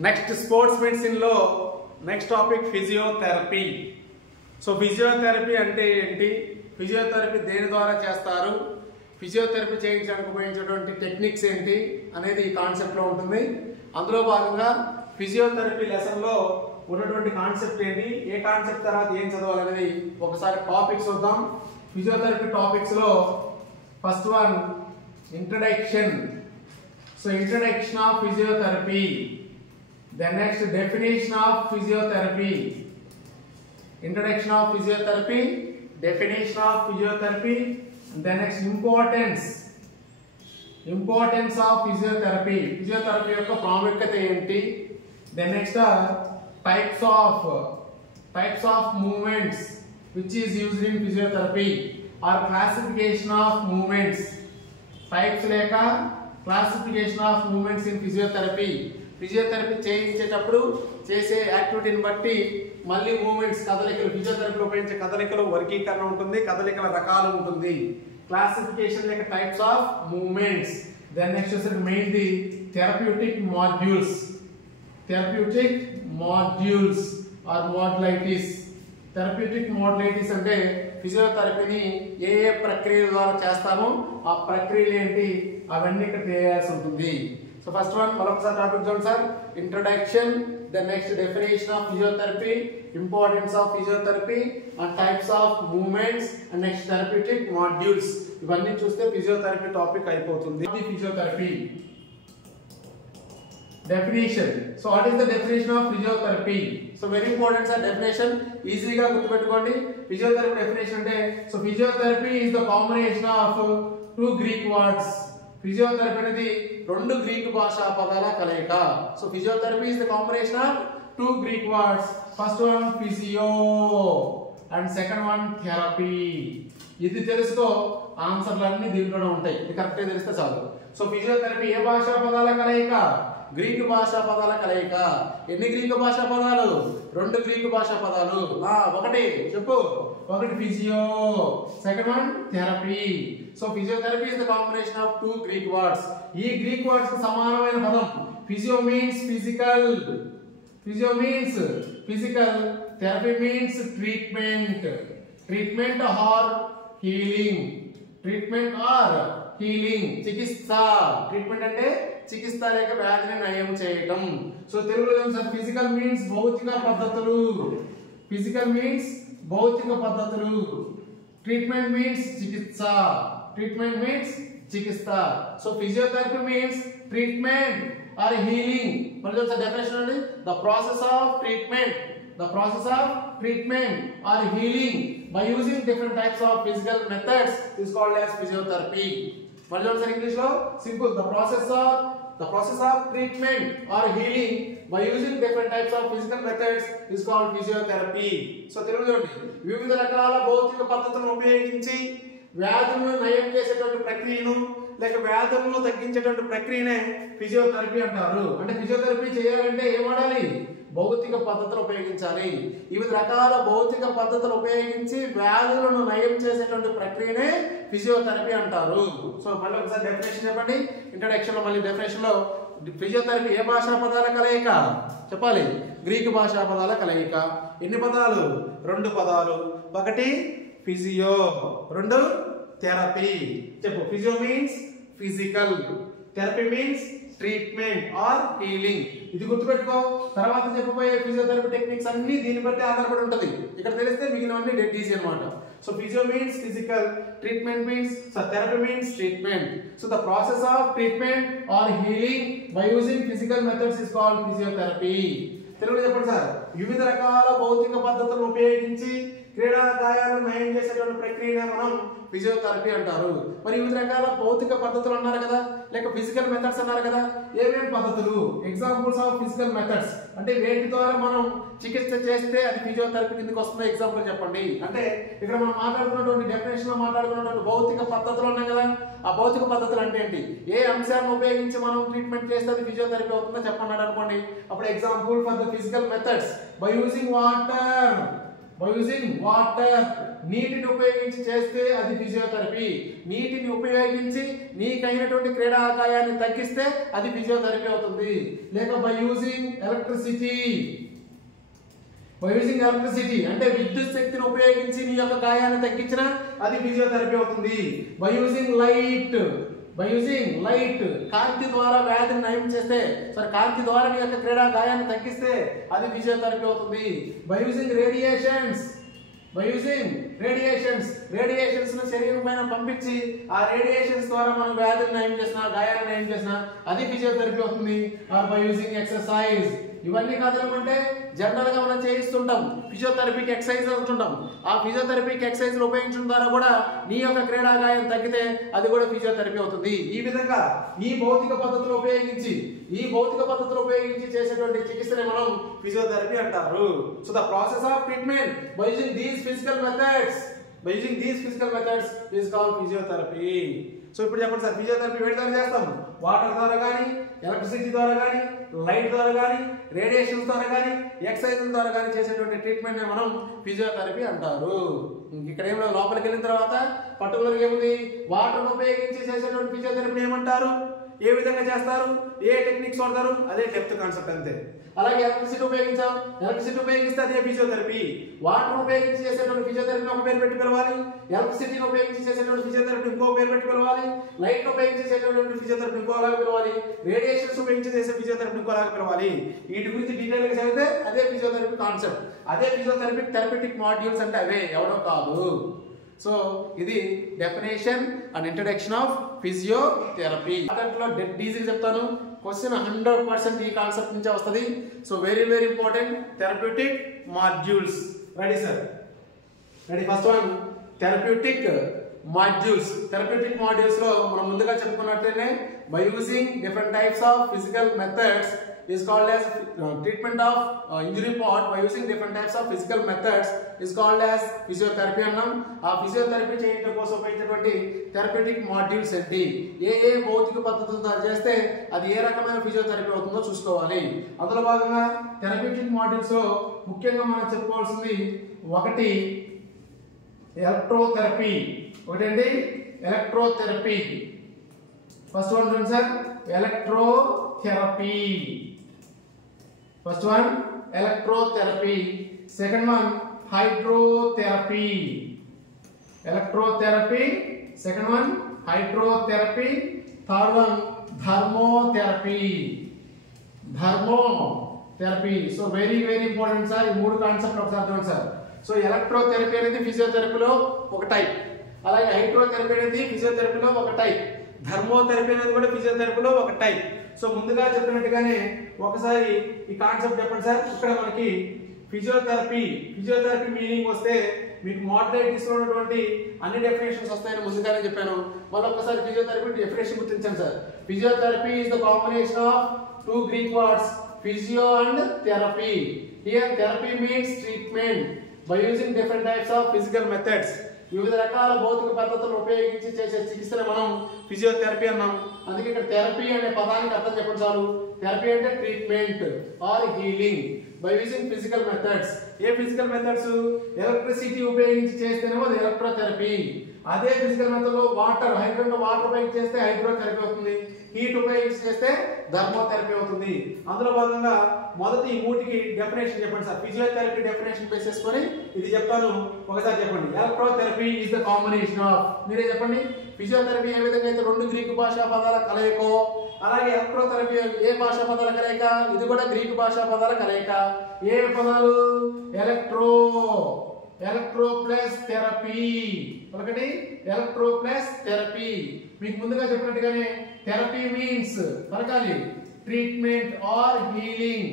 Next sports medicine లో next topic physiotherapy. So physiotherapy అంటే ఏంటి, ఫిజియోథెరపీ దేని ద్వారా చేస్తారు, ఫిజియోథెరపీ చేయించడానికి ఉపయోగించేటువంటి టెక్నిక్స్ ఏంటి అనేది ఈ కాన్సెప్ట్ లో ఉంటుంది. అందులో భాగంగా ఫిజియోథెరపీ లెసన్ లో ఉన్నటువంటి కాన్సెప్ట్ ఏంటి, ఏ కాన్సెప్ట్ తర్వాత ఏం చదవాలనేది ఒకసారి టాపిక్స్ చూద్దాం. ఫిజియోథెరపీ టాపిక్స్ లో first one introduction. So introduction of physiotherapy. Then next definition of physiotherapy. Introduction of physiotherapy, definition of physiotherapy, and then next importance of physiotherapy. Physiotherapy యొక్క ప్రాముఖ్యత ఏంటి. Then next types of movements which is used in physiotherapy or classification of movements. Types లేక classification of movements in physiotherapy. Physiotherapy చేయించేటప్పుడు చేసే యాక్టివిటీని బట్టి మళ్ళీ moments కదలికలు, ఫిజియోథెరపీలో ఉపయోగించే కదలికలు వర్గీకరణ ఉంటుంది, కదలికల రకాలు ఉంటుంది, క్లాసిఫికేషన్ లేక types of movements. Then next వచ్చేసరికి main the therapeutic modules or modalities. Therapeutic modalities అంటే ఫిజియోథెరపీని ఏ ఏ ప్రక్రియల ద్వారా చేస్తామో ఆ ప్రక్రియలు ఏంటి అవన్నీ ఇక్కడ తెలియాల్సి ఉంటుంది. So first one, మరొకసారి టాపిక్ చూడండి sir. Introduction, then next definition of physiotherapy, importance of physiotherapy, and types of movements, and next therapeutic modules. ఇవన్నీ చూస్తే ఫిజియోథెరపీ టాపిక్ అయిపోతుంది. Physiotherapy definition. So what is the definition of physiotherapy? So very important sir definition, ఈజీగా గుర్తుపెట్టుకోండి. Physiotherapy definition అంటే, so physiotherapy is the combination of two Greek words. Physiotherapy అనేది రెండు Greek భాషా పదాల కలయిక. So physiotherapy is the combination of two Greek words. First one physio and second one therapy. ఇది తెలుసుకో, ఆన్సర్లు అన్ని దీంట్లోనే ఉంటాయి, ఇది కరెక్ట్ తెలిస్తే చాలు. సో ఫిజియోథెరపీ ఏ భాషా పదాల కలయిక? గ్రీకు భాషా పదాల కలయిక. ఎన్ని గ్రీకు భాషా పదాలు? రెండు గ్రీకు భాషా పదాలు. ఒకటి చెప్పు, ఒకటి physio, second one therapy. So physiotherapy is the combination of two Greek words. ఈ గ్రీక్ వర్డ్స్ కు సమానమైన పదం physio means physical, therapy means treatment or healing, చికిత్స. ట్రీట్మెంట్ అంటే చికిత్స లేక వ్యాధిని నయం చేయటం. సో తెలుగులో సార్ ఫిజికల్ మీన్స్ భౌతిక పద్ధతులు, ట్రీట్మెంట్ మీన్స్ చికిత్స. So physiotherapy means treatment or healing. మరి డెఫినేషన్ అండి, the process of treatment or healing by using different types of physical methods is called as physiotherapy. మరి సార్ ఇంగ్లీష్ లో simple, the process of treatment or healing by using different types of physical methods is called physiotherapy. So తెలుగులో వివిధ రకాల భౌతిక పద్ధతులను ఉపయోగించి వ్యాధులను నయం చేసేటువంటి ప్రక్రియను లేక వ్యాధులను తగ్గించేటువంటి ప్రక్రియనే ఫిజియోథెరపీ అంటారు. అంటే ఫిజియోథెరపీ చేయాలంటే ఏం వాడాలి? భౌతిక పద్ధతులు ఉపయోగించాలి. వివిధ రకాల భౌతిక పద్ధతులు ఉపయోగించి వ్యాధులను నయం చేసేటువంటి ప్రక్రియనే ఫిజియోథెరపీ అంటారు. సో మళ్ళీ ఒకసారి డెఫినేషన్ చెప్పండి. ఇంట్రడక్షన్ లో మళ్ళీ డెఫినేషన్ లో ఫిజియోథెరపీ ఏ భాషా పదాల కలయిక చెప్పాలి? గ్రీకు భాషా పదాల కలయిక. ఎన్ని పదాలు? రెండు పదాలు. ఒకటి ఫిజియో, రెండు థెరపీ. చెప్పు, physio means physical, therapy means treatment or healing. ఇది గుర్తుపెట్టుకో. తర్వాత చెప్పబోయే ఫిజియోథెరపీ టెక్నిక్స్ అన్ని దీన్ని బట్టి ఆధారపడి ఉంటుంది. ఇక్కడ తెలిస్తే మిగిలినవన్నీ డెడ్ ఈజీ అన్నమాట. So physio means physical, treatment means, so therapy means treatment. So the process of treatment or healing by using physical methods is called physiotherapy. తెలుగులో చెప్పండి సార్. వివిధ రకాల భౌతిక పద్ధతులను ఉపయోగించి క్రీడా గాయాలను నయం చేసేటువంటి ప్రక్రియనే మనం ఫిజియోథెరపీ అంటారు. మరి వివిధ రకాల భౌతిక పద్ధతులు అన్నారు కదా, లేక ఫిజికల్ మెథడ్స్ అన్నారు కదా, ఏమేమి పద్ధతులు? ఎగ్జాంపుల్స్ ఆఫ్ ఫిజికల్ మెథడ్స్ అంటే వేటి ద్వారా మనం చికిత్స చేస్తే అది ఫిజియోథెరపీ కిందకి వస్తుందో ఎగ్జాంపుల్ చెప్పండి. అంటే ఇక్కడ మనం మాట్లాడుకున్నటువంటి డెఫినేషన్ లో మాట్లాడుకున్నటువంటి భౌతిక పద్ధతులు ఉన్నాయి కదా, ఆ భౌతిక పద్ధతులు అంటే ఏంటి, ఏ అంశాలను ఉపయోగించి మనం ట్రీట్మెంట్ చేస్తే అది ఫిజియోథెరపీ అవుతుందో చెప్పన్నాడు అనుకోండి. అప్పుడు example for the physical methods by using water by using water, నీటిని ఉపయోగించి చేస్తే అది ఫిజియోథెరపీ. నీటిని ఉపయోగించి నీకైనటువంటి క్రీడా గాయాన్ని తగ్గిస్తే అది ఫిజియోథెరపీ అవుతుంది. లేక by using electricity, by using electricity అంటే విద్యుత్ శక్తిని ఉపయోగించి నీ యొక్క గాయాన్ని తగ్గించినా అది ఫిజియోథెరపీ అవుతుంది. By using light, by using light కాంతి ద్వారా వ్యాధిని నయం చేస్తే, కాంతి ద్వారా నీ యొక్క క్రీడా గాయాన్ని తగ్గిస్తే అది ఫిజియోథెరపీ అవుతుంది. By using radiations, by using radiations ను శరీరం పైన పంపించి ఆ రేడియేషన్స్ ద్వారా మనం వ్యాధిని నయం చేసినా, గాయాన్ని నయం చేసినా అది ఫిజియోథెరపీ అవుతుంది. ఆర్ బై యూజింగ్ ఎక్సర్సైజ్, ఇవన్నీ కాదనుకుంటే జనరల్ గా మనం చేయిస్తుంటాం ఫిజియోథెరపీకి ఎక్సర్సైజ్ అంటుంటాం. ఆ ఫిజియోథెరపీకి ఎక్సర్సైజ్ ఉపయోగించడం ద్వారా కూడా నీ యొక్క క్రీడా గాయం తగ్గితే అది కూడా ఫిజియోథెరపీ అవుతుంది. ఈ విధంగా ఈ భౌతిక పద్ధతులు ఉపయోగించి చేసేటువంటి చికిత్సని మనం ఫిజియోథెరపీ అంటారు. So the process of treatment by using these physical methods is called physiotherapy. So ఇప్పుడు చెప్పండి సార్, ఫిజియోథెరపీ వేడి ద్వారా చేస్తాం, వాటర్ ద్వారా కానీ, ఎలక్ట్రిసిటీ ద్వారా కానీ, లైట్ ద్వారా కానీ, రేడియేషన్ ద్వారా కానీ, ఎక్సర్సైజ్ ద్వారా కానీ చేసేటువంటి ట్రీట్మెంట్ ని మనం ఫిజియోథెరపీ అంటారు. ఇక్కడ ఏం లోపలికి వెళ్ళిన తర్వాత పర్టికులర్ ఏముంది, వాటర్ ఉపయోగించి చేసేటువంటి ఫిజియోథెరపీ ఏమంటారు, ఏ విధంగా చేస్తారు, ఏ టెక్నిక్స్ వాడతారు, అదే డెప్త్ కాన్సెప్ట్ అంతే. అలాగే ఎలక్ట్రిసిటీ ఉపయోగిస్తే అదే ఫిజియోథెరపీ. వాటర్ ఉపయోగించి చేసేటువంటి ఫిజియోథెరపీ ఒక పేరు పెట్టి పిలవాలి, ఎలక్ట్రిసిటీని ఉపయోగించి చేసేటువంటి ఫిజియోథెరపీ ఇంకో పేరు పెట్టి పిలవాలి, లైట్ ఉపయోగించి చేసేటువంటి ఫిజియోథెరపీ ఇంకోలాగా పిలవాలి, రేడియేషన్స్ ఉపయోగించి చేసే ఫిజియోథెరపీ ఇంకోలాగా పిలవాలి. వీటి గురించి డీటెయిల్ గా చదివితే అదే ఫిజియోథెరపీ కాన్సెప్ట్, అదే ఫిజియోథెరపీ థెరపీటిక్ మాడ్యూల్స్ అంటే అవే, ఎవడో కాదు. సో ఇది definition and introduction of physiotherapy. దాంట్లో డెడ్ ఈజీగా చెప్తాను, క్వశ్చన్ 100% ఈ కాన్సెప్ట్ నుంచే వస్తుంది. So very important therapeutic modules. Ready sir, ready. First one therapeutic modules లో మనం ముందుగా చెప్పుకున్నట్లనే by using different types of physical methods is called as treatment of injury part. By using different types of physical methods is called as physiotherapy అన్నాం. ఆ physiotherapy చేయడం కోసం ఉపయోగించేటువంటి therapeutic modules ఏంటి, ఏ భౌతిక పద్ధతులతో చేస్తే అది ఏ రకమైన ఫిజియోథెరపీ అవుతుందో చూసుకోవాలి. అందులో భాగంగా థెరప్యూటిక్ మాడ్యూల్స్ లో ముఖ్యంగా మనం చెప్పుకోవాల్సింది ఒకటి ఎలక్ట్రోథెరపీ. ఒకటండి ఎలక్ట్రోథెరపీ. ఫస్ట్ వన్ చూడండి sir, electrotherapy. First one electrotherapy, second one hydrotherapy. Electrotherapy, second one hydrotherapy, third one thermotherapy. So very important sir, ఈ మూడు కాన్సెప్ట్ ఒకసారి చూడండి సార్. సో ఎలక్ట్రోథెరపీ అనేది ఫిజియోథెరపీలో ఒక టైప్, అలాగే హైడ్రోథెరపీ అనేది ఫిజియోథెరపీలో ఒక టైప్, థర్మోథెరపీ అనేది కూడా ఫిజియోథెరపీలో ఒక టైప్. సో ముందుగా చెప్పినట్టుగానే ఒకసారి ఈ కాన్సెప్ట్ చెప్పండి సార్. ఇక్కడ మనకి ఫిజియోథెరపీ మీనింగ్ వస్తే మీకు మోడరేటివ్స్ లో ఉన్నటువంటి అన్ని డెఫినేషన్స్ వస్తాయని ముందుగానే చెప్పాను. మళ్ళీ ఒకసారి ఫిజియోథెరపీ డెఫినేషన్ గుర్తించండి sir. Physiotherapy is the combination of two Greek words physio and therapy. Here therapy means treatment by using different types of physical methods. వివిధ రకాల భౌతిక పద్ధతులను ఉపయోగించి చేసే చికిత్సను మనం ఫిజియోథెరపీ అన్నాం. అందుకే ఇక్కడ థెరపీ అనే పదానికి అర్థం చెప్పండి చాలు. థెరపీ అంటే treatment or healing by using physical methods. A physical methods? Electricity ఉపయోగించి చేస్తేనేమో అది ఎలక్ట్రోథెరపీ. అదే ఫిజికల్ మెథడ్ లో వాటర్ ఉపయోగించి చేస్తే హైడ్రోథెరపీ అవుతుంది. హీట్ ఉపయోగించి చేస్తే థర్మోథెరపీ అవుతుంది. అందులో భాగంగా మొదటి ఈ మూటికి డెఫినేషన్ చెప్పండి సార్. ఫిజియోథెరపీ డెఫినేషన్ బేస్ చేసుకొని ఇది చెప్తాను, ఒకసారి చెప్పండి. Electrotherapy is the combination of, మీరే చెప్పండి. ఫిజియోథెరపీ ఏ విధంగా అయితే రెండు గ్రీకు భాషా పదాల కలయికో, అలాగే ఎలక్ట్రోథెరపీ ఏ భాషా పదాల కలయిక? ఇది కూడా గ్రీకు భాషా పదాల కలయిక. ఏ పదాలు? Electro plus therapy. ఒకటి ఎలక్ట్రో ప్లస్ థెరపీ. మీకు ముందుగా చెప్పినట్టుగానే థెరపీ మీన్స్ పలకాలి treatment or healing.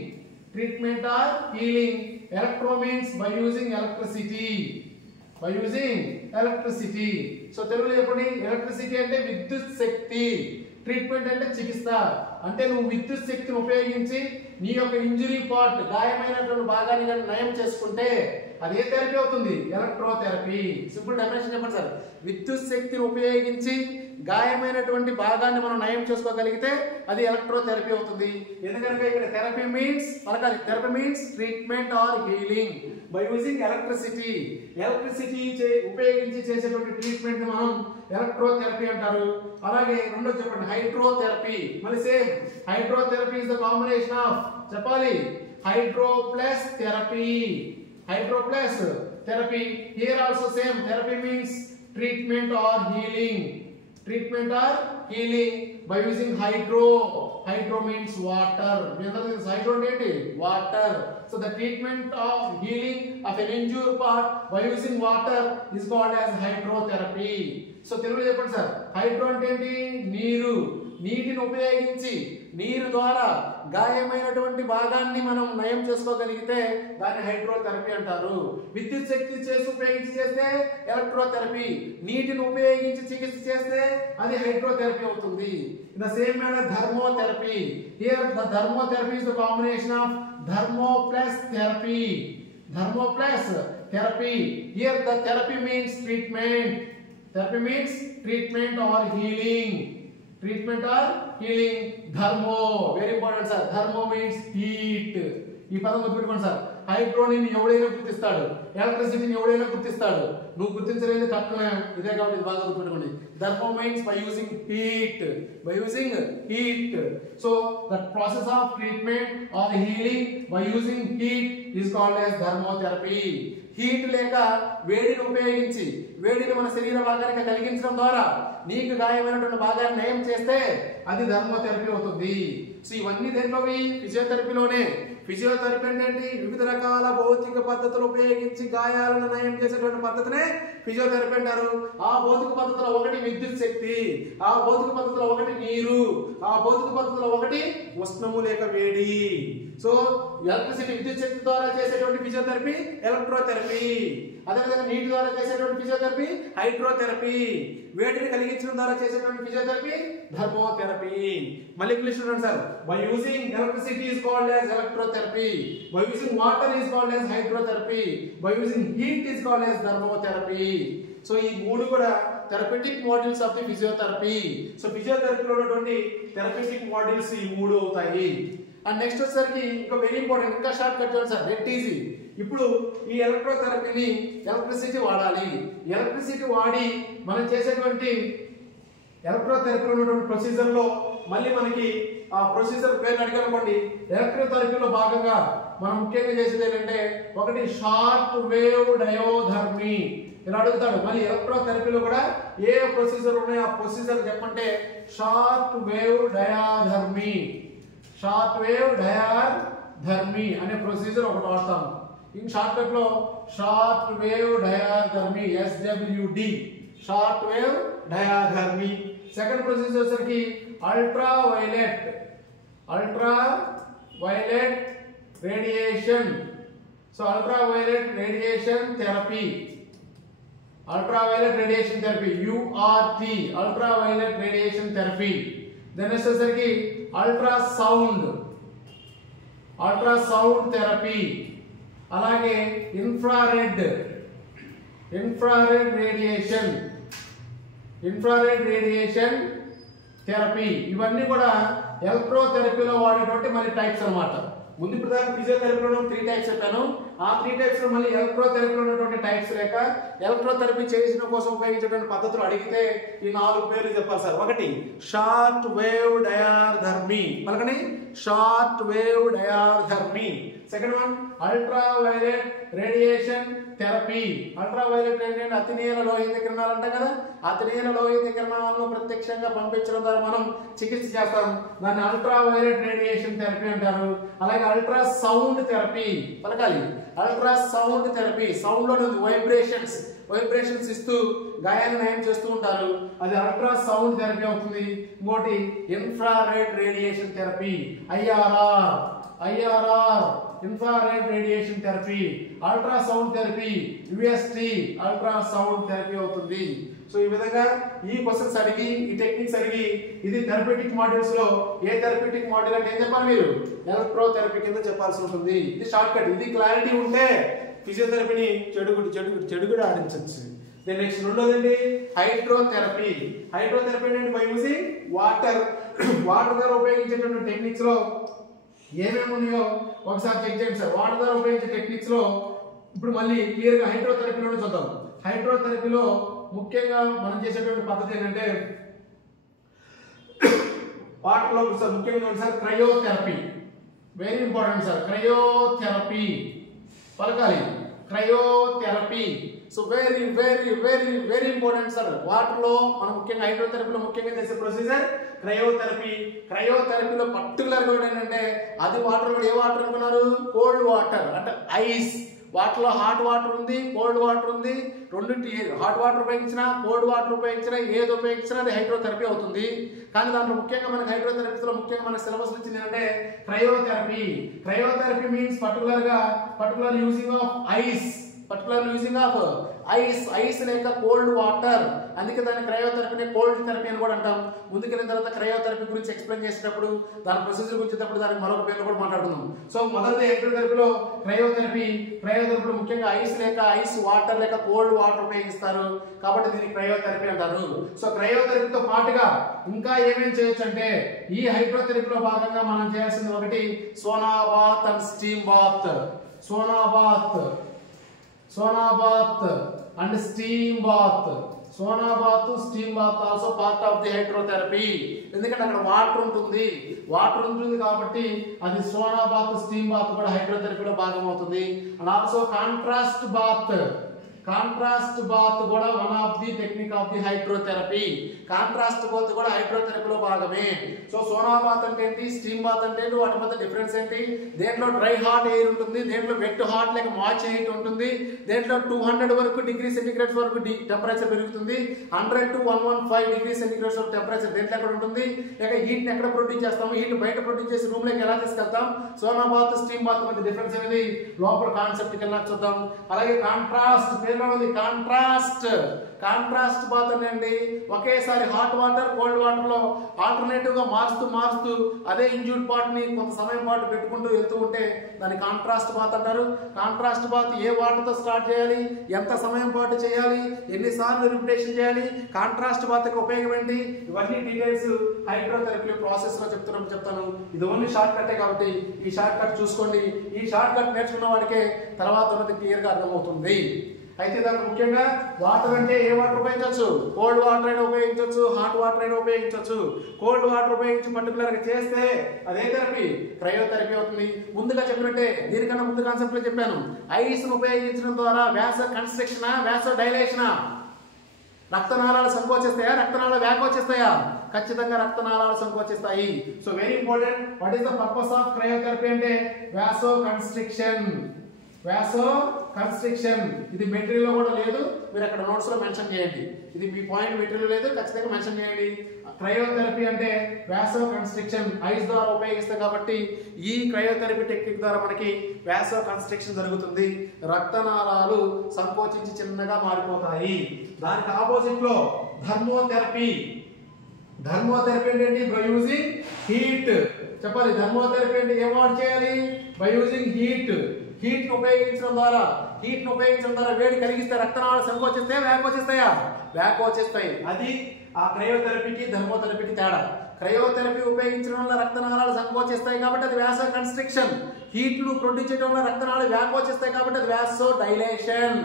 Electro means by using electricity. So తెలుగులో చెప్పండి. ఎలక్ట్రిసిటీ అంటే విద్యుత్ శక్తి, ట్రీట్మెంట్ అంటే చికిత్స. అంటే నువ్వు విద్యుత్ శక్తిని ఉపయోగించి నీ యొక్క ఇంజురీ పార్ట్, గాయమైనటువంటి భాగాన్ని కానీ నయం చేసుకుంటే అది ఏ థెరపీ అవుతుంది? ఎలక్ట్రోథెరపీ. సింపుల్ డెఫినేషన్ చెప్పండి సార్. విద్యుత్ శక్తిని ఉపయోగించి గాయమైనటువంటి భాగాన్ని మనం నయం చేసుకోగలిగితే అది ఎలక్ట్రోథెరపీ అవుతుంది. ఎందుకంటే ఇక్కడ థెరపీ మీన్స్ పలకాలి, therapy means treatment or healing by using electricity. Electricity ఉపయోగించి చేసేటువంటి ట్రీట్మెంట్ ని మనం ఎలక్ట్రోథెరపీ అంటారు. అలాగే రెండో చెప్పండి హైడ్రోథెరపీ. మళ్ళీ same hydrotherapy is the combination of చెప్పాలి hydro plus therapy. Hydro plus therapy. Here also same. Therapy means treatment or healing. Treatment or healing by using hydro. Hydro means water. Hydro means water. So the treatment of healing of an injured part by using water is called as hydrotherapy. So తెలుగులో చెప్పండి sir. Hydro అంటే ఏంటి? నీరు. నీటిని ఉపయోగించి నీరు ద్వారా గాయమైనటువంటి భాగాన్ని మనం నయం చేసుకోగలిగితే దాన్ని హైడ్రోథెరపీ అంటారు. విద్యుత్ శక్తి ఉపయోగించి చేస్తే ఎలక్ట్రోథెరపీ. నీటిని ఉపయోగించి చికిత్స చేస్తే అది హైడ్రోథెరపీ అవుతుంది. In the same manner thermotherapy. Here the thermotherapy is the combination of thermo plus therapy. Thermo plus therapy. Here the therapy means treatment. Therapy means treatment or healing. Treatment or healing. Thermo. Very important sir. Thermo means heat. ఈ పదం గుర్తుపెట్టుకోండి sir. హైడ్రోని ఎవడైనా గుర్తిస్తాడు, ఎలక్ట్రిసిటీని ఎవడైనా గుర్తిస్తాడు. నువ్వు గుర్తించలేదు తక్కువ ఇదే కాబట్టి ఇది బాగా గుర్తుపెట్టుకోండి. Thermo means by using heat. By using heat. So the process of treatment or healing by using heat is called as thermotherapy. Heat లేక వేడిని ఉపయోగించి వేడిని మన శరీర భాగానికి కలిగించడం ద్వారా నీకు గాయమైనటువంటి భాగాన్ని నయం చేస్తే అది థర్మోథెరపీ అవుతుంది. సో ఇవన్నీ దేంట్లోవి? ఫిజియోథెరపీలోనే. ఫిజియోథెరపీ అంటే ఏంటి? వివిధ రకాల భౌతిక పద్ధతులు ఉపయోగించి గాయాలను నయం చేసేటువంటి పద్ధతినే ఫిజియోథెరపీ అంటారు. ఆ భౌతిక పద్ధతిలో ఒకటి విద్యుత్ శక్తి, ఆ భౌతిక పద్ధతిలో ఒకటి నీరు, ఆ భౌతిక పద్ధతిలో ఒకటి ఉష్ణము లేక వేడి. సో ఎలక్ట్రిసిటీ విద్యుత్ శక్తి ద్వారా చేసేటువంటి ఫిజియోథెరపీ ఎలక్ట్రోథెరపీ. అదేవిధంగా నీటి ద్వారా చేసేటువంటి ఫిజియోథెరపీ హైడ్రోథెరపీ. వేడిని కలిగించడం ద్వారా చేసేటువంటి ఫిజియోథెరపీ థర్మోథెరపీ. మళ్ళీ ఇంగ్లీష్ చూడండి sir. By using electricity is called as electrotherapy. By using water is called as hydrotherapy. By using heat is called as thermotherapy. So ఈ మూడు కూడా therapeutic models of the physiotherapy. సో ఫిజియోథెరపీలో ఉన్నటువంటి థెరపెటిక్ మోడల్స్ ఈ మూడు అవుతాయి. అండ్ నెక్స్ట్ వచ్చేసరికి ఇంకా వెరీ ఇంపార్టెంట్, ఇంకా షార్ట్ కట్ చూడండి సార్, నెట్ ఈజీ. ఇప్పుడు ఈ ఎలక్ట్రోథెరపీని ఎలక్ట్రిసిటీ వాడాలి. ఎలక్ట్రిసిటీ వాడి మనం చేసేటువంటి ఎలక్ట్రోథెరపీలో ఉన్నటువంటి ప్రొసీజర్ లో మళ్ళీ మనకి ఆ ప్రొసీజర్ పేరు అడిగనుకోండి. ఎలక్ట్రోథెరపీలో భాగంగా మనం ముఖ్యంగా చేసేది ఏంటంటే ఒకటి షార్ట్ వేవ్ డయోథర్మీ. ఇలా అడుగుతాడు. మళ్ళీ ఎలక్ట్రోథెరపీలో కూడా ఏ ప్రొసీజర్ ఉన్నాయో ఆ ప్రొసీజర్ చెప్పంటే short wave diathermy. Short wave diathermy అనే ప్రొసీజర్ ఒకటి వాడతాం. ఇన్ షార్ట్ కట్ లో short wave diathermy SWD, short wave diathermy. Second procedure వచ్చేసరికి ultraviolet radiation. So ultraviolet radiation therapy. ultraviolet radiation therapy URT, ultraviolet radiation therapy. Then వచ్చేసరికి ultrasound therapy. అలాగే infrared radiation therapy. ఇవన్నీ కూడా ఎలక్ట్రోథెరపీలో వాడేటువంటి మళ్ళీ types అన్నమాట. ముందు ఇప్పుడు దాకా ఫిజియోథెరపీలో 3 టైప్స్ చెప్పాను. ఆ 3 టైప్స్ లో మళ్ళీ ఎలక్ట్రోథెరపీలో ఉన్నటువంటి టైప్స్ లేక ఎలక్ట్రోథెరపీ చేసిన కోసం ఉపయోగించేటువంటి పద్ధతులు అడిగితే ఈ 4 పేర్లు చెప్పాలి సార్. ఒకటి షార్ట్ వేవ్ డయాథర్మీ. పలకని short wave diathermy. Second one ultraviolet radiation therapy. Ultraviolet radiation అతినీల లోహిత కిరణాలు అంటాం కదా. అతినీల లోహిత కిరణాలను ప్రత్యక్షంగా పంపించడం ద్వారా మనం చికిత్స చేస్తాం. దాన్ని అల్ట్రా వైలెట్ రేడియేషన్ థెరపీ అంటారు. అలాగే అల్ట్రా సౌండ్ థెరపీ. పలకాలి అల్ట్రా సౌండ్ థెరపీ. సౌండ్ లో వైబ్రేషన్స్ ఇస్తూ గాయాన్ని నయం చేస్తూ ఉంటారు. అది అల్ట్రా సౌండ్ థెరపీ అవుతుంది. ఇంకోటి infrared radiation therapy IRR infrared radiation therapy. Ultra sound therapy UST ultra sound therapy అవుతుంది. సో ఈ విధంగా ఈ క్వశ్చన్స్ అడిగి ఈ టెక్నిక్స్ అడిగి ఇది థెరపెటిక్ మాడ్యూల్స్ లో ఏ థెరపెటిక్ మాడ్యూల్ అంటే ఏం చెప్పాలి మీరు? ఎలక్ట్రోథెరపీ కింద చెప్పాల్సి ఉంటుంది. ఇది షార్ట్ కట్. ఇది క్లారిటీ ఉంటే ఫిజియోథెరపీని చెడుగుడు ఆడించవచ్చు. దెన్ నెక్స్ట్ రెండోది హైడ్రోథెరపీ. హైడ్రోథెరపీ అంటే బై యూజింగ్ వాటర్. వాటర్ ద్వారా ఉపయోగించేటువంటి టెక్నిక్స్ లో ఏమేమి ఉన్నాయో ఒకసారి చెక్ చేయండి సార్. వాటర్ ద్వారా ఉపయోగించే టెక్నిక్స్ లో ఇప్పుడు మళ్ళీ క్లియర్ గా హైడ్రోథెరపీలో చూద్దాం. హైడ్రోథెరపీలో ముఖ్యంగా మనం చేసేటువంటి పద్ధతి ఏంటంటే వాటర్ లో సార్ ముఖ్యంగా sir cryotherapy. Very important sir, cryotherapy పలకాలి, cryotherapy. So very very very very important sir. Water లో మనం ముఖ్యంగా హైడ్రోథెరపీలో ముఖ్యంగా చేసే ప్రొసీజర్ క్రయోథెరపీ. క్రయోథెరపీలో పర్టికులర్ గా ఏంటంటే అది వాటర్ కూడా ఏ వాటర్ అనుకున్నారు, కోల్డ్ వాటర్ అంటే ఐస్. వాటర్ లో హాట్ వాటర్ ఉంది, కోల్డ్ వాటర్ ఉంది. రెండింటి హాట్ వాటర్ ఉపయోగించినా కోల్డ్ వాటర్ ఉపయోగించినా ఏది ఉపయోగించినా అది హైడ్రోథెరపీ అవుతుంది. కానీ దాంట్లో ముఖ్యంగా మనకి హైడ్రోథెరపీలో ముఖ్యంగా మన సిలబస్ వచ్చింది అంటే cryotherapy. Cryotherapy means particular using of ice, ice లేక కోల్డ్ వాటర్. అందుకే దాన్ని క్రయోథెరపీ కోల్డ్ థెరపీ అని కూడా అంటాం. ముందుకెళ్ళిన తర్వాత క్రయోథెరపీ గురించి ఎక్స్ప్లెయిన్ చేసేటప్పుడు దాని ప్రొసీజర్ గురించి దానికి మరొక పేరు కూడా మాట్లాడుతున్నాం. సో మొదటి హైడ్రోథెరపీలో క్రయోథెరపీలో ముఖ్యంగా ఐస్ లేక ఐస్ వాటర్ లేక కోల్డ్ వాటర్ ఉపయోగిస్తారు కాబట్టి దీన్ని క్రయోథెరపీ అంటారు. సో క్రయోథెరపీతో పాటుగా ఇంకా ఏమేమి చేయొచ్చు అంటే ఈ హైడ్రోథెరపీలో భాగంగా మనం చేయాల్సింది ఒకటి sauna bath and steam bath. Sauna bath and steam bath. Sauna bath, steam bath also part of the hydrotherapy. ఎందుకంటే అక్కడ వాటర్ ఉంటుంది కాబట్టి అది సోనా బాత్, స్టీమ్ బాత్ కూడా హైడ్రోథెరపీలో భాగం అవుతుంది. అండ్ ఆల్సో కాంట్రాస్ట్ బాత్ కూడా one of the technique of the hydrotherapy. Contrast bath కూడా హైడ్రోథెరపీలో భాగమే. సో సోనా బాత్ అంటే ఏంటి, స్టీమ్ బాత్ అంటే ఏంటి, వాటి మధ్య డిఫరెన్స్ ఏంటి? దేంట్లో డ్రై హాట్ ఎయిర్ ఉంటుంది, దేంట్లో వెట్ హాట్ లేక మాయిచ్ హీట్ ఉంటుంది. దేంట్లో 200 వరకు డిగ్రీ సెంటీగ్రేడ్స్ వరకు టెంపరేచర్ పెరుగుతుంది. 100 to 115 డిగ్రీ సెంటీగ్రేడ్స్ వరకు టెంపరేచర్ దేంట్లో ఎక్కడ ఉంటుంది, లేక హీట్ ని ఎక్కడ ప్రొడ్యూస్ చేస్తాము, హీట్ బయట ప్రొడ్యూస్ చేసి రూమ్ లోకి ఎలా తీసుకెళ్తాం. సోనా బాత్, స్టీమ్ బాత్ మధ్య డిఫరెన్స్ అనేది లోపల కాన్సెప్ట్ కింద చూద్దాం. అలాగే కాంట్రాస్ట్ కాంట్రాస్ట్ బాత్ అండి ఒకేసారి హాట్ వాటర్ కోల్డ్ వాటర్ లో ఆల్టర్నేటివ్ గా మారుస్తూ అదే ఇంజ్యూర్డ్ పార్ట్ ని కొంత సమయం పాటు పెట్టుకుంటూ వెళ్తూ ఉంటే దాన్ని కాంట్రాస్ట్ బాత్ అంటారు. కాంట్రాస్ట్ బాత్ ఏ వాటర్ తో స్టార్ట్ చేయాలి, ఎంత సమయం పాటు చేయాలి, ఎన్నిసార్లు రిపిటేషన్ చేయాలి, కాంట్రాస్ట్ బాత్ యొక్క ఉపయోగం ఏంటి, ఇవన్నీ డీటెయిల్స్ హైడ్రోథెరపీ ప్రాసెస్ లో చెప్తాను. ఇది ఓన్లీ షార్ట్ కట్టే కాబట్టి ఈ షార్ట్ కట్ చూసుకోండి. ఈ షార్ట్ కట్ నేర్చుకున్న వాడికే తర్వాత ఉన్నది క్లియర్ గా అర్థమవుతుంది. అయితే దానికి ముఖ్యంగా వాటర్ అంటే ఏ వాటర్ ఉపయోగించవచ్చు, కోల్డ్ వాటర్ అయినా ఉపయోగించవచ్చు, హాట్ వాటర్ అయినా ఉపయోగించవచ్చు. కోల్డ్ వాటర్ ఉపయోగించి పర్టికులర్ గా చేస్తే అదే థెరపీ, క్రయోథెరపీ అవుతుంది. ముందుగా చెప్పినట్టే దీనికన్నా ముందు కాన్సెప్ట్ లో చెప్పాను, ఐస్ ను ఉపయోగించడం ద్వారా వ్యాసో కన్స్ట్రక్షన్, వ్యాసో డైలేషన్, రక్తనాళాలు సంకోచిస్తాయా, రక్తనాళాలు వ్యాకోచిస్తాయా? ఖచ్చితంగా రక్తనాళాలు సంకోచిస్తాయి. So very important. What is the purpose of cryotherapy అంటే వ్యాసో కన్స్ట్రిక్షన్. ఇది మెటీరియల్ లో కూడా లేదు, మీరు అక్కడ నోట్స్ లో మెన్షన్ చేయండి. ఇది మీ పాయింట్ మెటీరియల్ లేదు, ఖచ్చితంగా మెన్షన్ చేయండి. క్రయోథెరపీ అంటే వ్యాసో కన్స్ట్రిక్షన్, ఐస్ ద్వారా ఉపయోగిస్తాం కాబట్టి ఈ క్రయోథెరపీ టెక్నిక్ ద్వారా మనకి వ్యాసో కన్స్ట్రిక్షన్ జరుగుతుంది. రక్తనాళాలు సంకోచించి చిన్నగా మారిపోతాయి. దానికి ఆపోజిట్ లో థర్మోథెరపీ ఏంటండి, బై యూజింగ్ హీట్. చెప్పాలి, థర్మోథెరపీ అంటే ఏం వాడు చేయాలి, బై యూజింగ్ హీట్ ను ఉపయోగించడం ద్వారా వేడి కలిగిస్తే రక్తనాళాలు సంకోచిస్తాయా, వ్యాకోచిస్తాయి. అది ఆ క్రయోథెరపీకి థర్మోథెరపీకి తేడా. క్రయోథెరపీ ఉపయోగించడం వల్ల రక్తనాళాలు సంకోచిస్తాయి కాబట్టి అది వ్యాసో కన్స్ట్రిక్షన్. హీట్ ను ప్రొడ్యూస్ చేయడం వల్ల రక్తనాళాలు వ్యాకోచిస్తాయి కాబట్టి అది వ్యాసో డైలేషన్.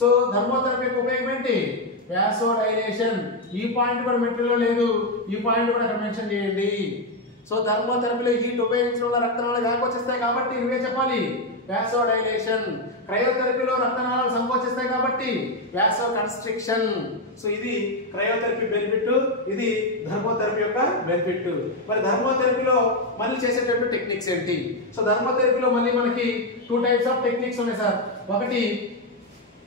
సో థర్మోథెరపీకి ఉపయోగం ఏంటి, వ్యాసో డైలేషన్. ఈ పాయింట్ కూడా మెటీరియల్ లేదు, ఈ పాయింట్ కూడా అక్కడ మెన్షన్ చేయండి. సో థర్మోథెరపీలో హీట్ ఉపయోగించడం వల్ల రక్తనాళాలు వ్యాకోచిస్తాయి కాబట్టి నువ్వే చెప్పాలి, వ్యాసో డైలేషన్. క్రయోథెరపీలో రక్తనాళాలు సంకోచిస్తాయి కాబట్టి వ్యాసో కన్స్ట్రిక్షన్. సో ఇది క్రయోథెరపీ బెనిఫిట్, ఇది థర్మోథెరపీ యొక్క బెనిఫిట్. మరి థర్మోథెరపీలో మళ్ళీ చేసేటటువంటి టెక్నిక్స్ ఏంటి? సో థర్మోథెరపీలో మళ్ళీ మనకి 2 టైప్స్ ఆఫ్ టెక్నిక్స్ ఉన్నాయి సార్. ఒకటి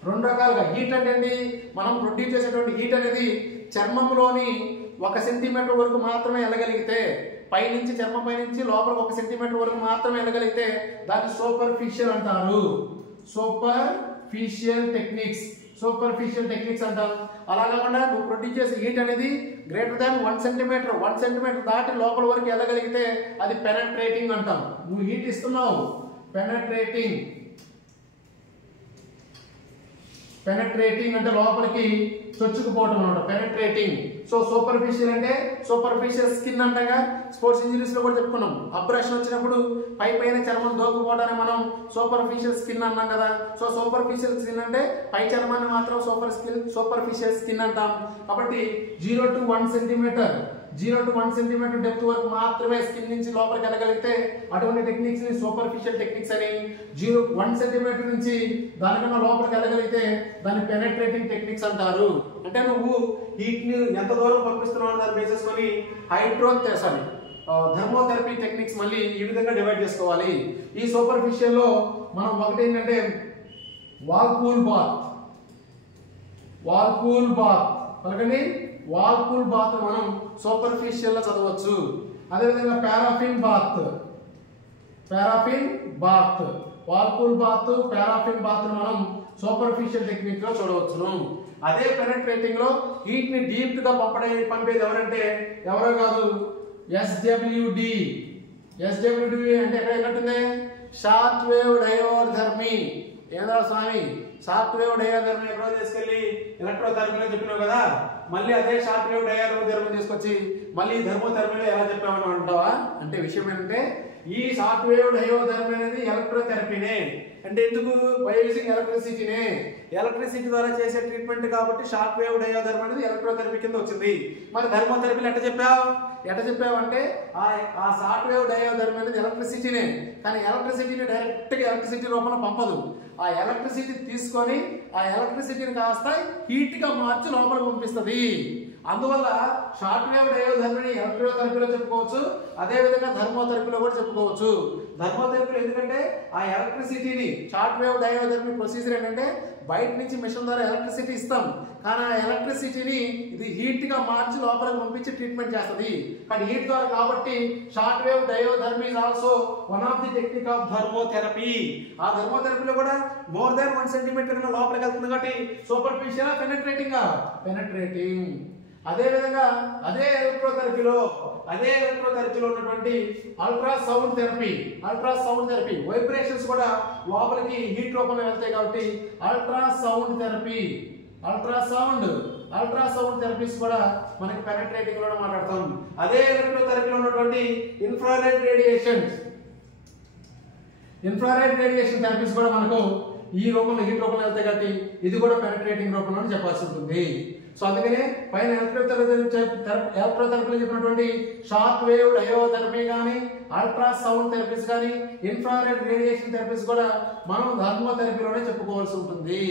2 రకాలుగా. హీట్ అంటే మనం ప్రొడ్యూస్ చేసేటువంటి హీట్ అనేది చర్మంలోని 1 సెంటీమీటర్ వరకు మాత్రమే వెళ్ళగలిగితే, పైనుంచి చర్మం పైనుంచి లోపలికి 1 సెంటీమీటర్ వరకు మాత్రమే వెళ్ళగలిగితే దాన్ని సూపర్ఫిషియల్ అంటారు. సూపర్ఫిషియల్ టెక్నిక్స్ అంటారు. అలా కాకుండా నువ్వు ప్రొడ్యూస్ చేసే హీట్ అనేది గ్రేటర్ దాన్ 1 సెంటీమీటర్ దాటి లోపల వరకు వెళ్ళగలిగితే అది పెనట్రేటింగ్ అంటాం. నువ్వు హీట్ ఇస్తున్నావు, పెనట్రేటింగ్ అంటే లోపలికి చొచ్చుకుపోవటం అన్నమాట, పెనట్రేటింగ్. సో సూపర్ఫిషియల్ అంటే సూపర్ఫిషియల్ స్కిన్ అంటగా స్పోర్ట్స్ ఇంజరీస్ లో కూడా చెప్పుకున్నాం. అబ్రషన్ వచ్చినప్పుడు పైన చర్మం దోక్కుపోవడాన్ని మనం సూపర్ఫిషియల్ స్కిన్ అన్నాం కదా. సో సూపర్ఫిషియల్ స్కిన్ అంటే పై చర్మాన్ని మాత్రం సూపర్ఫిషియల్ స్కిన్ అంటాం. కాబట్టి 0 to 1 centimetre 0 to 1 centimetre depth వరకు మాత్రమే స్కిన్ నుంచి లోపలికి వెళ్ళగలిగితే అటువంటి టెక్నిక్స్ ని సూపర్ఫిషియల్ టెక్నిక్స్ అని, 1 సెంటీమీటర్ నుంచి దానికన్నా లోపలికి వెళ్ళగలిగితే దాన్ని పెనట్రేటింగ్ టెక్నిక్స్ అంటారు. అంటే నువ్వు హీట్ ని ఎంత దూరం పంపిస్తున్నావు దాన్ని బేస్ చేసుకొని థర్మోథెరపీ టెక్నిక్స్ మళ్ళీ ఈ విధంగా డివైడ్ చేసుకోవాలి. ఈ సూపర్ఫిషియల్ లో మనం ఒకటి ఏంటంటే వాల్పూల్ బాత్ పలకండి. వాల్పూల్ బాత్ మనం సూపర్ఫిషియల్ లో చదవచ్చు. అదేవిధంగా paraffin bath whirlpool bath paraffin bath మనం సూపర్ఫిషియల్ టెక్నిక్ లో చూడవచ్చును. అదే పెనట్రేటింగ్ లో హీట్ ని డీప్ గా పంపేది ఎవరంటే ఎవరో కాదు, SWD అంటే ఎక్కడ ఏంటంటే షార్ట్ వేవ్ డయోథెర్మీ. ఏంద్రా స్వామి, షార్ట్ వేవ్ డయోథెర్మీ ఎక్కడో తీసుకెళ్లి ఎలక్ట్రోథెరపీలో చెప్పినావు కదా, మళ్ళీ అదే షార్ట్ వేవ్ డయోథెర్మీ తీసుకొచ్చి మళ్ళీ థర్మోథెరపీలో ఎలా చెప్పామని అంటావా? అంటే విషయం ఏంటంటే ఈ షార్ట్ వేవ్ డయోథెర్మీ అనేది ఎలక్ట్రోథెరపీనే. అంటే ఎందుకు? బై యూజింగ్ ఎలక్ట్రిసిటీ ద్వారా చేసే ట్రీట్మెంట్ కాబట్టి షార్ట్ వేవ్ డయోథెర్మీ అనేది ఎలక్ట్రోథెరపీ కింద వచ్చింది. మరి థర్మోథెరపీలో ఎట్ట చెప్పావు అంటే ఆ షార్ట్ వేవ్ డయోథెర్మీ అనేది ఎలక్ట్రిసిటీనే, కానీ ఎలక్ట్రిసిటీని డైరెక్ట్ గా ఎలక్ట్రిసిటీ రూపంలో పంపదు. ఆ ఎలక్ట్రిసిటీ తీసుకొని ఆ ఎలక్ట్రిసిటీని కాస్త హీట్ గా మార్చి లోపలికి పంపిస్తుంది. అందువల్ల షార్ట్ వేవ్ డయోథెర్మీని ఎలక్ట్రోథెరపీలో చెప్పుకోవచ్చు, అదే విధంగా థర్మోథెరపీలో కూడా చెప్పుకోవచ్చు. థర్మోథెరపీలో ఎందుకంటే ఆ ఎలక్ట్రిసిటీని షార్ట్ వేవ్ డయోథెర్మీ ప్రొసీజర్ ఏంటంటే బయట నుంచి మిషన్ ద్వారా ఎలక్ట్రిసిటీ ఇస్తాం, కానీ ఆ ఎలక్ట్రిసిటీని ఇది హీట్ గా మార్చి లోపలికి పంపించి ట్రీట్మెంట్ చేస్తుంది. కానీ హీట్ ద్వారా కాబట్టి short wave diathermy is also one of the technique of thermotherapy. ఆ థర్మోథెరపీలో కూడా మోర్ దాన్ 1 సెంటీమీటర్ లోపలికి వెళ్తుంది కాబట్టి సూపర్ఫిషియల్ పెనట్రేటింగ్. అదే విధంగా అదే ఎలక్ట్రోథెరపీలో ఉన్నటువంటి అల్ట్రాసౌండ్ థెరపీ వైబ్రేషన్స్ కూడా లోపలికి హీట్ రూపంలో వెళ్తాయి కాబట్టి అల్ట్రాసౌండ్ థెరపీస్ కూడా మనకి పెనట్రేటింగ్ లో మాట్లాడతాం. అదే ఎలక్ట్రోథెరపీలో ఉన్నటువంటి ఇన్ఫ్రారెడ్ రేడియేషన్ థెరపీస్ కూడా మనకు ఈ రూపంలో హీట్ రూపంలో వెళ్తాయి కాబట్టి ఇది కూడా పెనట్రేటింగ్ రూపంలో చెప్పాల్సి ఉంటుంది. సో అందుకనే పైన ఎలక్ట్రోథెరపీలో చెప్పినటువంటి షార్ట్ వేవ్ డయోథెరపీ కానీ అల్ట్రాసౌండ్ థెరపీస్ కానీ ఇన్ఫ్రారెడ్ రేడియేషన్ థెరపీస్ కూడా మనం థర్మోథెరపీలోనే చెప్పుకోవాల్సి ఉంటుంది.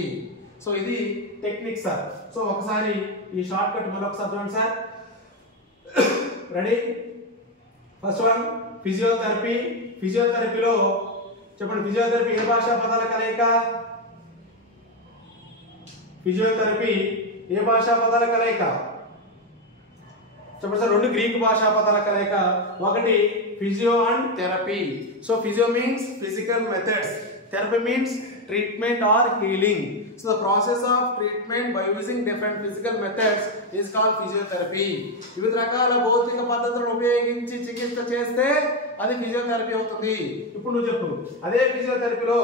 సో ఇది టెక్నిక్ సార్. సో ఒకసారి ఈ షార్ట్ కట్ మరొకసారి చూడండి సార్. రెడీ? ఫస్ట్ వన్ ఫిజియోథెరపీలో చెప్పండి. ఫిజియోథెరపీ ఏ భాషా పదాల కలయిక? చెప్పండి సార్. 2 గ్రీక్ భాషా పదాల కలయిక, ఒకటి physio and therapy. So physio means physical methods, therapy means treatment or healing. So the process of treatment by using different physical methods is called physiotherapy. వివిధ రకాల భౌతిక పద్ధతులను ఉపయోగించి చికిత్స చేస్తే అది ఫిజియోథెరపీ అవుతుంది. ఇప్పుడు నువ్వు చెప్పు, అదే ఫిజియోథెరపీలో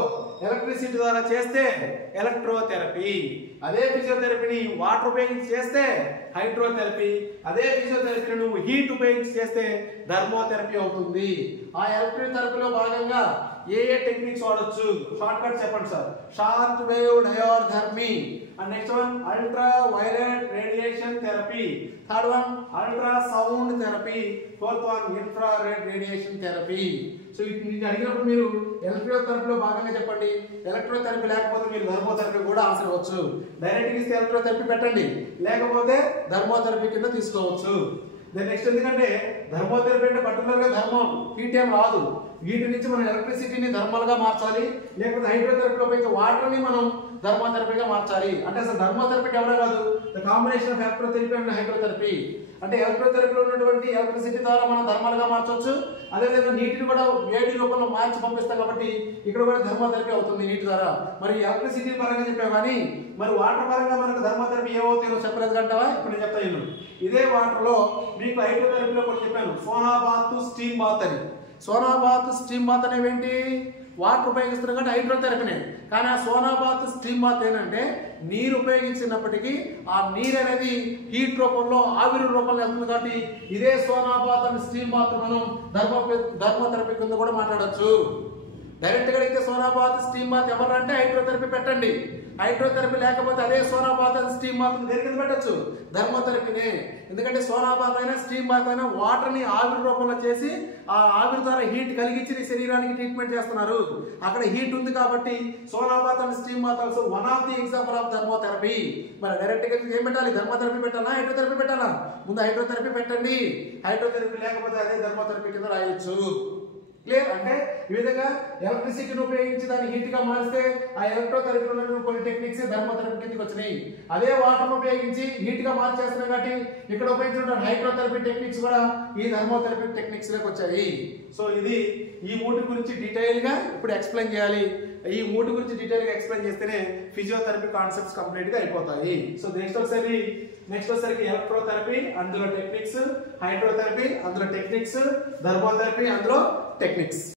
ఎలక్ట్రిసిటీ ద్వారా చేస్తే ఎలక్ట్రోథెరపీ, అదే ఫిజియోథెరపీని వాటర్ ఉపయోగించి చేస్తే హైడ్రోథెరపీ, అదే ఫిజియోథెరపీని నువ్వు హీట్ ఉపయోగించి చేస్తే థర్మోథెరపీ అవుతుంది. ఆ ఎలక్ట్రోథెరపీలో భాగంగా ఏ టెక్నిక్స్ వాడొచ్చు? షార్ట్ కట్ చెప్పండి sir. Short wave diathermy, and next one ultraviolet radiation therapy, third one ultrasound therapy, fourth one infrared radiation therapy. So ఇది అడిగినప్పుడు మీరు ఎలక్ట్రోథెరపీలో భాగంగా చెప్పండి. ఎలక్ట్రోథెరపీ లేకపోతే మీరు థర్మోథెరపీ కూడా ఆన్సర్ అవ్వచ్చు. డైరెక్ట్ ఇస్తే ఎలక్ట్రోథెరపీ పెట్టండి, లేకపోతే థర్మోథెరపీ కింద తీసుకోవచ్చు. నెక్స్ట్ ఎందుకంటే థర్మోథెరపీ అంటే పర్టికులర్ గా థర్మల్ హీట్ ఏం రాదు. వీటి నుంచి మనం ఎలక్ట్రిసిటీని థర్మల్ గా మార్చాలి, లేకపోతే హైడ్రోథెరపీలో ఉపయోగించే వాటర్ ని మనం థర్మోథెరపీగా మార్చాలి. అంటే అసలు థర్మోథెరపీ ఎవరే కాదు, the combination of electrotherapy and hydrotherapy. అంటే ఎలక్ట్రోథెరపీలో ఉన్నటువంటి ఎలక్ట్రిసిటీ ద్వారా మనం థర్మల్ గా మార్చవచ్చు, అదేవిధంగా నీటిని కూడా వేడి రూపంలో మార్చి పంపిస్తాం కాబట్టి ఇక్కడ కూడా థర్మోథెరపీ అవుతుంది నీటి ద్వారా. మరి ఎలక్ట్రిసిటీ పరంగా చెప్పావు కానీ మరి వాటర్ పరంగా మనకు థర్మోథెరపీ ఏమవుతాయో చెప్పలేదు కంటావా? ఇప్పుడు నేను చెప్తాను. ఇదే వాటర్ లో మీకు హైడ్రోథెరపీలో కూడా చెప్పాను, సోనా బాత్, స్టీమ్ బాత్ అని. సోనా బాత్ స్టీమ్ బాత్ అనేవేంటి వాటర్ ఉపయోగిస్తున్నారు కాబట్టి హైడ్రోథెరపీనే. కానీ ఆ సోనా బాత్ స్టీమ్ బాత్ ఏంటంటే నీరు ఉపయోగించినప్పటికీ ఆ నీరు అనేది హీట్ రూపంలో ఆవిరి రూపంలో వెళ్తుంది కాబట్టి ఇదే sauna bath and steam bath మనం థెరపీ కింద కూడా మాట్లాడొచ్చు. డైరెక్ట్ గా అయితే సోనా బాత్ స్టీమ్ బాత్ ఎవరంటే హైడ్రోథెరపీ పెట్టండి. హైడ్రోథెరపీ లేకపోతే అదే sauna bath and steam bath దేనికి పెట్టచ్చు థెరపీనే. ఎందుకంటే సోనా బాత్ అయినా స్టీమ్ బాత్ అయినా వాటర్ ని ఆవిరి రూపంలో చేసి ఆ ఆవిరి ద్వారా హీట్ కలిగించి నీ శరీరానికి ట్రీట్మెంట్ చేస్తున్నారు. అక్కడ హీట్ ఉంది కాబట్టి sauna bath and steam bath also one of the example of therapy. మరి డైరెక్ట్ గా ఏం పెట్టాలి థెరపీ పెట్టాలా హైడ్రోథెరపీ పెట్టాలా? ముందు హైడ్రోథెరపీ పెట్టండి. హైడ్రోథెరపీ లేకపోతే అదే థెరపీ కింద రాయొచ్చు. క్లియర్? అంటే ఈ విధంగా ఎలక్ట్రిసిటీని ఉపయోగించి దాన్ని హీట్ గా మారిస్తే ఆ ఎలక్ట్రోథెరపీలో కొన్ని టెక్నిక్స్ థెరపీ కిందకి వచ్చినాయి. అదే వాటర్ ఉపయోగించి హీట్ గా మార్చేస్తున్నాం కాబట్టి ఇక్కడ ఉపయోగించిన హైడ్రోథెరపీ టెక్నిక్స్ కూడా ఈ థెరపీ టెక్నిక్స్ లోకి వచ్చాయి. సో ఇది ఈ మూడు గురించి డీటెయిల్ గా ఇప్పుడు ఎక్స్ప్లెయిన్ చేయాలి. ఈ మూడు గురించి డీటెయిల్ గా ఎక్స్ప్లెయిన్ చేస్తేనే ఫిజియోథెరపీ కాన్సెప్ట్స్ కంప్లీట్ గా అయిపోతాయి. సో నెక్స్ట్ వచ్చేసరికి ఎలక్ట్రోథెరపీ అందులో టెక్నిక్స్, హైడ్రోథెరపీ అందులో టెక్నిక్స్, థెరపీ అందులో టెక్నిక్స్.